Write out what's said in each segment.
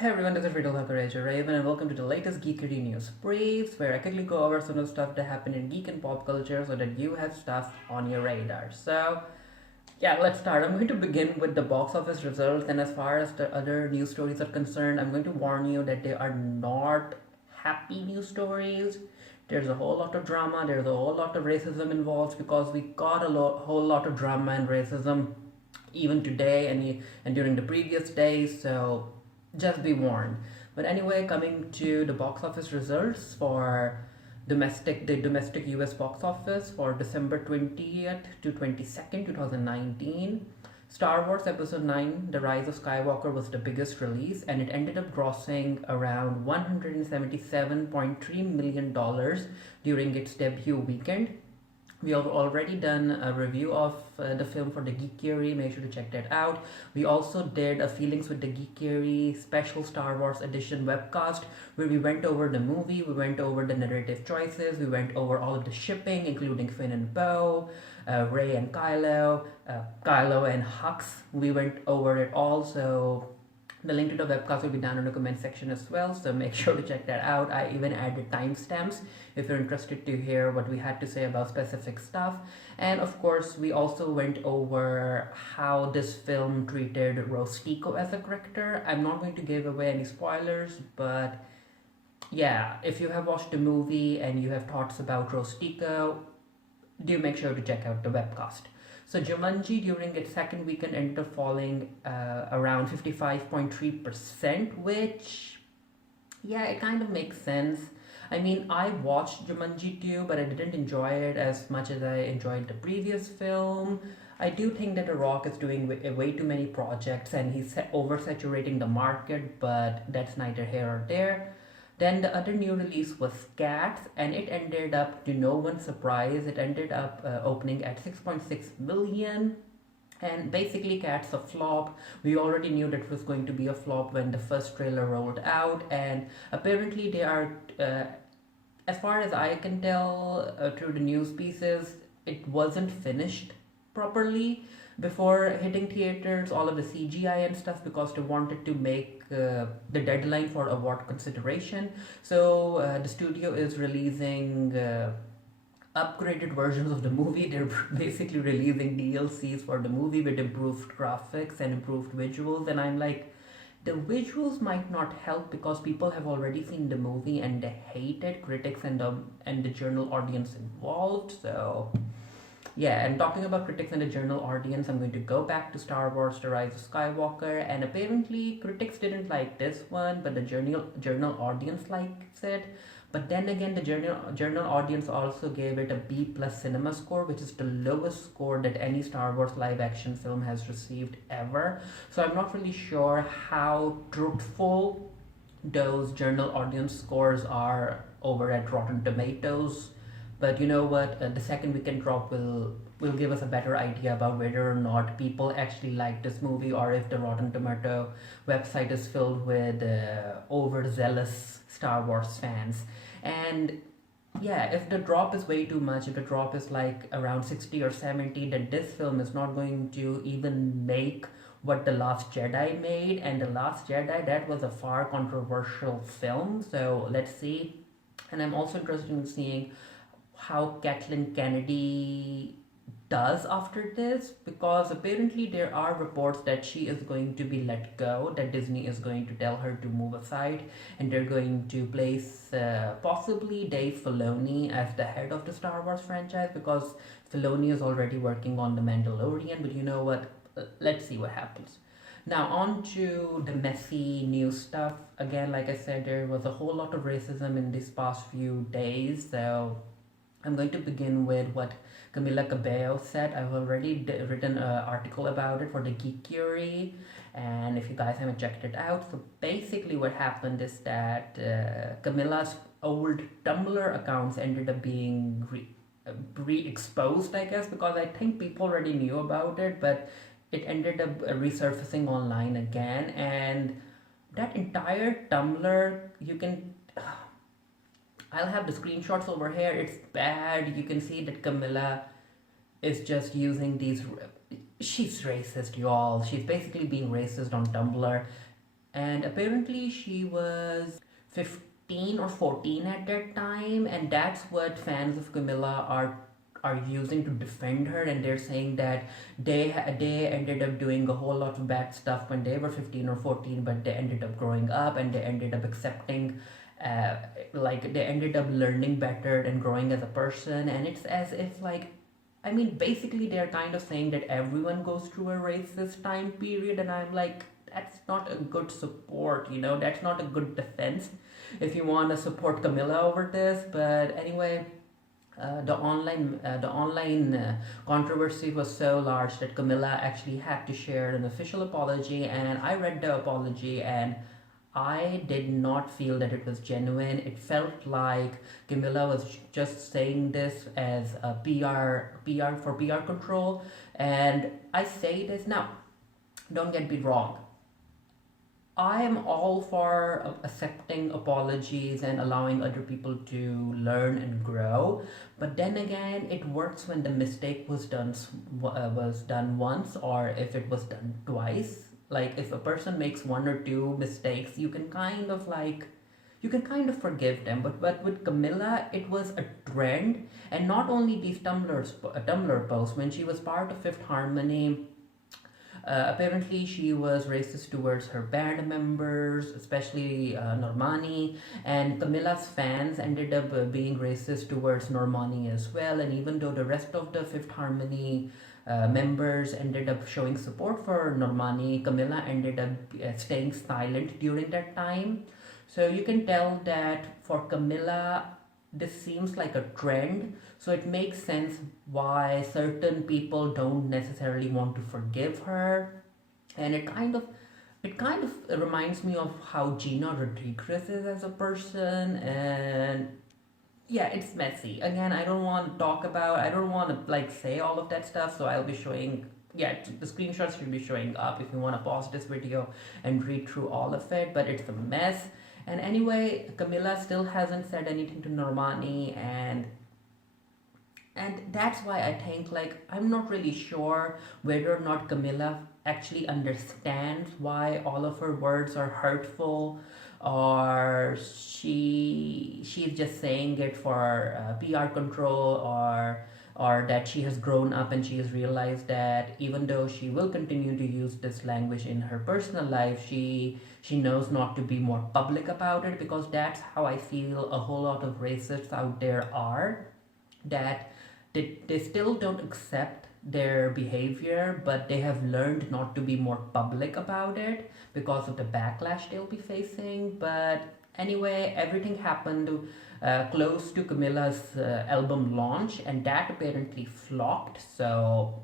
Hey everyone, this is Raven and welcome to the latest Geekiary News Briefs, where I quickly go over some of the stuff that happened in geek and pop culture so that you have stuff on your radar. So, yeah, let's start. I'm going to begin with the box office results, and as far as the other news stories are concerned, I'm going to warn you that they are not happy news stories. There's a whole lot of drama, there's a whole lot of racism involved because we got whole lot of drama and racism even today and during the previous days, so just be warned. But anyway, coming to the box office results for the domestic US box office for December 20th to 22nd, 2019. Star Wars Episode 9, The Rise of Skywalker was the biggest release, and it ended up grossing around $177.3 million during its debut weekend. We have already done a review of the film for the Geekiary. Make sure to check that out. We also did a Feelings with the Geekiary special Star Wars edition webcast where we went over the movie, we went over the narrative choices, we went over all of the shipping, including Finn and Poe, Rey and Kylo and Hux. We went over it all. So the link to the webcast will be down in the comment section as well, so make sure to check that out. I even added timestamps if you're interested to hear what we had to say about specific stuff. And of course, we also went over how this film treated Rostico as a character. I'm not going to give away any spoilers, but yeah, if you have watched the movie and you have thoughts about Rostico, do make sure to check out the webcast. So Jumanji during its second weekend ended up falling around 55.3%, which, yeah, it kind of makes sense. I mean, I watched Jumanji 2, but I didn't enjoy it as much as I enjoyed the previous film. I do think that The Rock is doing way too many projects and he's oversaturating the market, but that's neither here or there. Then the other new release was Cats, and it ended up, to no one's surprise, it ended up opening at 6.6 million. And basically, Cats a flop. We already knew that it was going to be a flop when the first trailer rolled out, and apparently they are, as far as I can tell through the news pieces, it wasn't finished properly before hitting theaters, all of the CGI and stuff, because they wanted to make the deadline for award consideration. So the studio is releasing upgraded versions of the movie. They're basically releasing DLCs for the movie with improved graphics and improved visuals, and I'm like, the visuals might not help because people have already seen the movie and they hate it, critics and the journal audience involved. So yeah, and talking about critics and the journal audience, I'm going to go back to Star Wars The Rise of Skywalker, and apparently critics didn't like this one, but the journal audience likes it. But then again, the journal audience also gave it a B plus cinema score, which is the lowest score that any Star Wars live action film has received ever. So I'm not really sure how truthful those journal audience scores are over at Rotten Tomatoes. But you know what? The second weekend drop will give us a better idea about whether or not people actually like this movie, or if the Rotten Tomato website is filled with overzealous Star Wars fans. And yeah, if the drop is way too much, if the drop is like around 60 or 70, then this film is not going to even make what The Last Jedi made. And The Last Jedi, that was a far controversial film. So let's see. And I'm also interested in seeing how Kathleen Kennedy does after this, because apparently there are reports that she is going to be let go, that Disney is going to tell her to move aside, and they're going to place possibly Dave Filoni as the head of the Star Wars franchise, because Filoni is already working on The Mandalorian. But you know what? Let's see what happens. Now, on to the messy news stuff. Again, like I said, there was a whole lot of racism in these past few days, so I'm going to begin with what Camila Cabello said. I've already written an article about it for the Geekiary, and if you guys haven't checked it out, so basically what happened is that Camila's old Tumblr accounts ended up being re-exposed, I guess, because I think people already knew about it, but it ended up resurfacing online again, and that entire Tumblr, you can I'll have the screenshots over here. It's bad. You can see that Camilla is just using these. She's racist, y'all. She's basically being racist on Tumblr. and apparently she was 15 or 14 at that time, and that's what fans of Camilla are using to defend her, and they're saying that they ended up doing a whole lot of bad stuff when they were 15 or 14, but they ended up growing up and they ended up accepting, uh, like they ended up learning better and growing as a person. And it's as if, like, I mean, basically they're kind of saying that everyone goes through a racist time period, and I'm like, that's not a good support, you know, that's not a good defense if you want to support Camilla over this. But anyway, the online controversy was so large that Camilla actually had to share an official apology, and I read the apology, and I did not feel that it was genuine. It felt like Camilla was just saying this as a PR for PR control, and I say this now. Don't get me wrong. I am all for accepting apologies and allowing other people to learn and grow, but then again, it works when the mistake was done once, or if it was done twice. Like if a person makes one or two mistakes, you can kind of forgive them. But with Camilla, it was a trend, and not only these Tumblr posts. When she was part of Fifth Harmony, apparently, she was racist towards her band members, especially Normani, and Camilla's fans ended up being racist towards Normani as well. And even though the rest of the Fifth Harmony members ended up showing support for Normani, Camilla ended up staying silent during that time. So you can tell that for Camilla, this seems like a trend, so it makes sense why certain people don't necessarily want to forgive her. And it kind of reminds me of how Gina Rodriguez is as a person. And yeah, it's messy. Again, I don't want to like say all of that stuff, so I'll be showing, yeah, the screenshots should be showing up if you want to pause this video and read through all of it, but it's a mess. And anyway, Camilla still hasn't said anything to Normani, and that's why I think, like, I'm not really sure whether or not Camilla actually understands why all of her words are hurtful, or she's just saying it for PR control, or that she has grown up and she has realized that even though she will continue to use this language in her personal life, she knows not to be more public about it, because that's how I feel a whole lot of racists out there are, that they still don't accept their behavior, but they have learned not to be more public about it because of the backlash they'll be facing. But anyway, everything happened close to Camilla's album launch, and that apparently flopped. So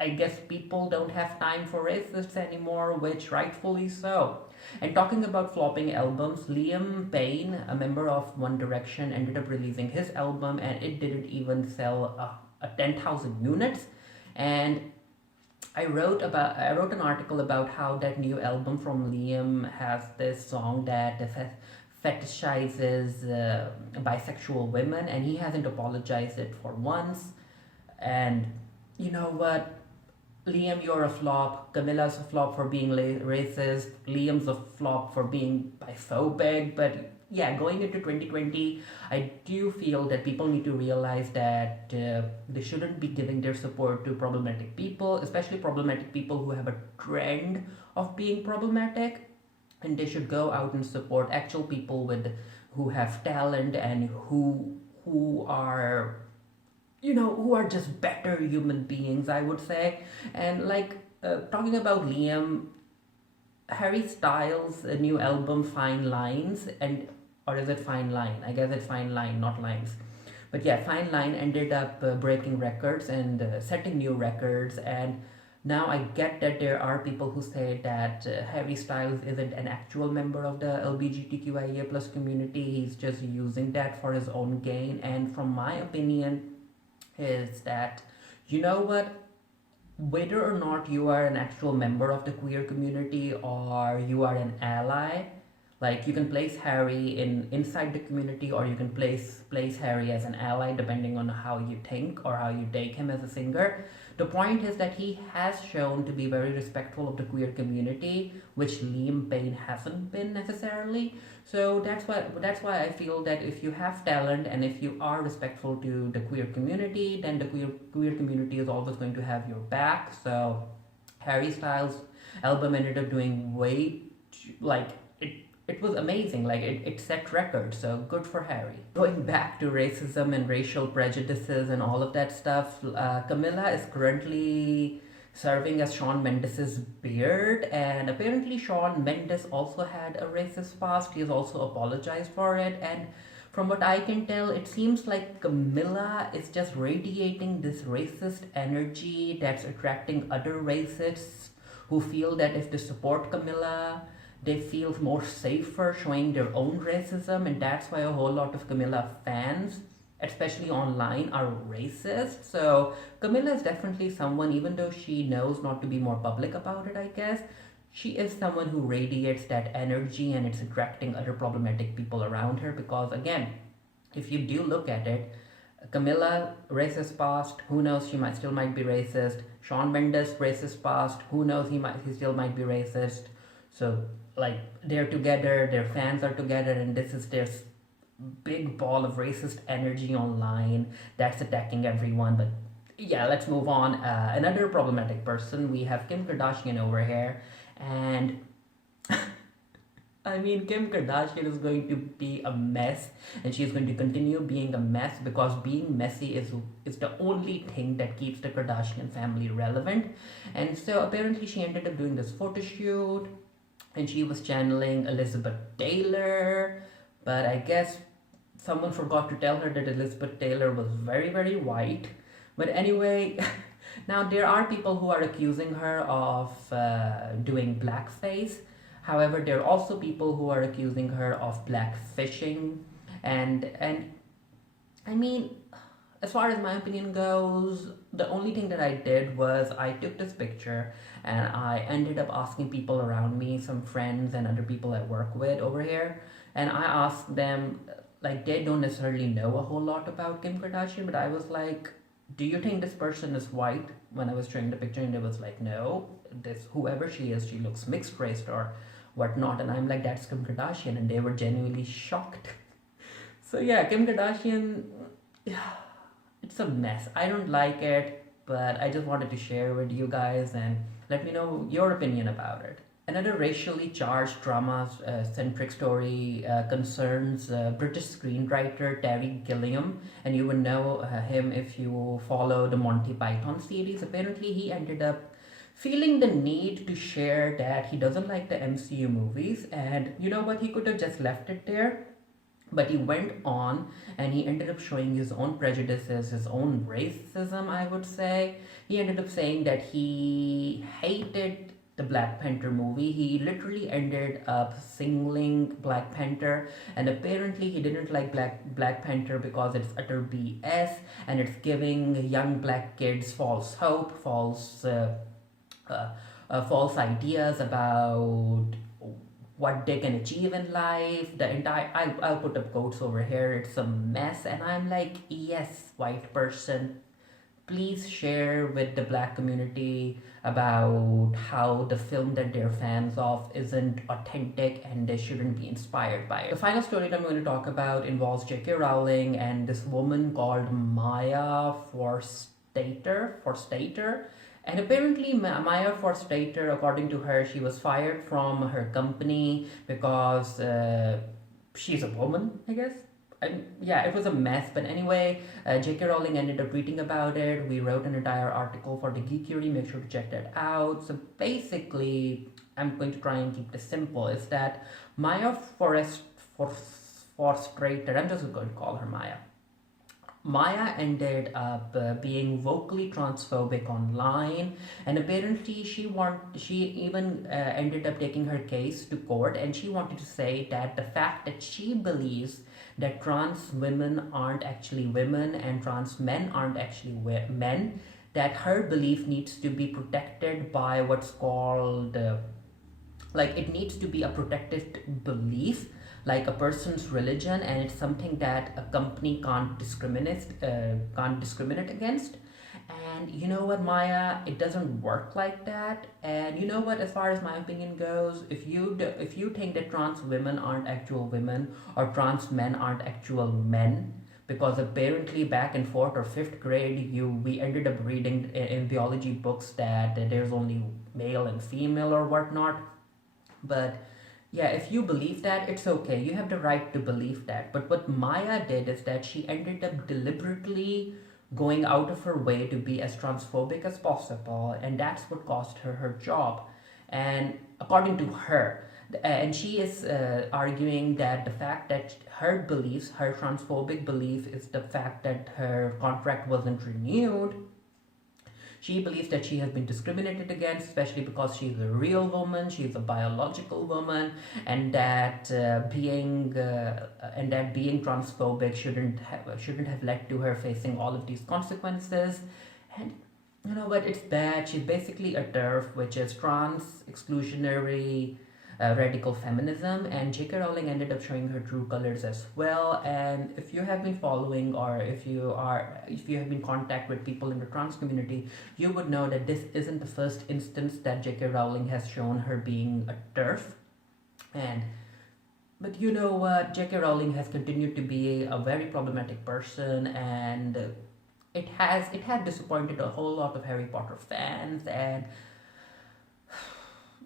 I guess people don't have time for racists anymore, which rightfully so. And talking about flopping albums, Liam Payne, a member of One Direction, ended up releasing his album, and it didn't even sell a 10,000 units. And I wrote an article about how that new album from Liam has this song that fetishizes bisexual women, and he hasn't apologized it for once. And you know what? Liam, you're a flop. Camilla's a flop for being racist. Liam's a flop for being biphobic. But yeah, going into 2020, I do feel that people need to realize that they shouldn't be giving their support to problematic people, especially problematic people who have a trend of being problematic. And they should go out and support actual people who have talent, and who are, who are just better human beings, I would say. And like, talking about Liam, Harry Styles' new album Fine Lines, and or is it Fine Line? I guess it's Fine Line, not Lines. But yeah, Fine Line ended up breaking records and setting new records. And now I get that there are people who say that Harry Styles isn't an actual member of the LGBTQIA plus community. He's just using that for his own gain. And from my opinion, is that, you know what, whether or not you are an actual member of the queer community or you are an ally, like, you can place Harry inside the community, or you can place Harry as an ally, depending on how you think or how you take him as a singer. The point is that he has shown to be very respectful of the queer community, which Liam Payne hasn't been necessarily. So that's why I feel that if you have talent and if you are respectful to the queer community, then the queer community is always going to have your back. So Harry Styles' album ended up doing like it was amazing. Like it set records. So good for Harry. Going back to racism and racial prejudices and all of that stuff, Camilla is currently serving as Shawn Mendes' beard, and apparently Shawn Mendes also had a racist past. He has also apologized for it, and from what I can tell, it seems like Camilla is just radiating this racist energy that's attracting other racists who feel that if they support Camilla, they feel more safer showing their own racism, and that's why a whole lot of Camilla fans, especially online, are racist. So Camilla is definitely someone, even though she knows not to be more public about it, I guess, she is someone who radiates that energy, and it's attracting other problematic people around her. Because again, if you do look at it, Camilla, racist past, who knows, she still might be racist. Shawn Mendes, racist past, who knows, he still might be racist. So like they're together, their fans are together, and this is their big ball of racist energy online that's attacking everyone. But yeah, let's move on. Another problematic person, we have Kim Kardashian over here, and I mean, Kim Kardashian is going to be a mess, and she's going to continue being a mess, because being messy is the only thing that keeps the Kardashian family relevant. And so apparently she ended up doing this photo shoot, and she was channeling Elizabeth Taylor, but I guess someone forgot to tell her that Elizabeth Taylor was very, very white. But anyway, now there are people who are accusing her of doing blackface. However, there are also people who are accusing her of blackfishing, and I mean, as far as my opinion goes, the only thing that I did was I took this picture and I ended up asking people around me, some friends and other people I work with over here, and I asked them, like, they don't necessarily know a whole lot about Kim Kardashian, but I was like, do you think this person is white? When I was showing the picture, and they was like, no, this whoever she is, she looks mixed race or whatnot. And I'm like, that's Kim Kardashian, and they were genuinely shocked. So yeah, Kim Kardashian, it's a mess. I don't like it, but I just wanted to share with you guys and let me know your opinion about it. Another racially charged drama-centric story concerns British screenwriter Terry Gilliam, and you would know him if you follow the Monty Python series. Apparently, he ended up feeling the need to share that he doesn't like the MCU movies, and you know what, he could have just left it there, but he went on and he ended up showing his own prejudices, his own racism, I would say. He ended up saying that he hated the Black Panther movie. He literally ended up singling Black Panther, and apparently he didn't like Black Panther because it's utter BS and it's giving young black kids false hope, false ideas about what they can achieve in life. I'll put up quotes over here. It's a mess, and I'm like, yes, white person, please share with the black community about how the film that they're fans of isn't authentic and they shouldn't be inspired by it. The final story that I'm going to talk about involves J.K. Rowling and this woman called Maya Forstater. And apparently Maya Forstater, according to her, she was fired from her company because she's a woman, I guess. Yeah, it was a mess. But anyway, J.K. Rowling ended up reading about it. We wrote an entire article for the Geekiary. Make sure to check that out. So basically, I'm going to try and keep this simple. Is that Maya Forstater, I'm just going to call her Maya. Maya ended up being vocally transphobic online, and apparently she even ended up taking her case to court, and she wanted to say that the fact that she believes that trans women aren't actually women and trans men aren't actually men, that her belief needs to be protected by what's called it needs to be a protected belief, like a person's religion, and it's something that a company can't discriminate against. And you know what, Maya? It doesn't work like that. And you know what? As far as my opinion goes, if you think that trans women aren't actual women or trans men aren't actual men, because apparently back in fourth or fifth grade, we ended up reading in biology books that there's only male and female or whatnot. But yeah, if you believe that, it's okay. You have the right to believe that. But what Maya did is that she ended up deliberately going out of her way to be as transphobic as possible, and that's what cost her her job. And according to her, and she is arguing that the fact that her beliefs, her transphobic belief, is the fact that her contract wasn't renewed. She believes that she has been discriminated against, especially because she's a real woman, she's a biological woman, and that being transphobic shouldn't have led to her facing all of these consequences. And you know what? It's bad. She's basically a TERF, which is trans exclusionary radical feminism, and J.K. Rowling ended up showing her true colors as well. And if you have been following, or if you have been in contact with people in the trans community, you would know that this isn't the first instance that J.K. Rowling has shown her being a TERF. And but you know what, J.K. Rowling has continued to be a very problematic person, and it had disappointed a whole lot of Harry Potter fans. And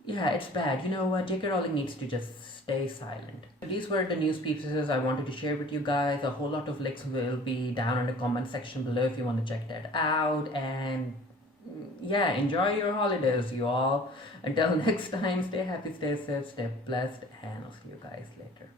yeah, it's bad. You know what? J.K. Rowling needs to just stay silent. So these were the news pieces I wanted to share with you guys. A whole lot of links will be down in the comment section below if you want to check that out. And yeah, enjoy your holidays, you all. Until next time, stay happy, stay safe, stay blessed, and I'll see you guys later.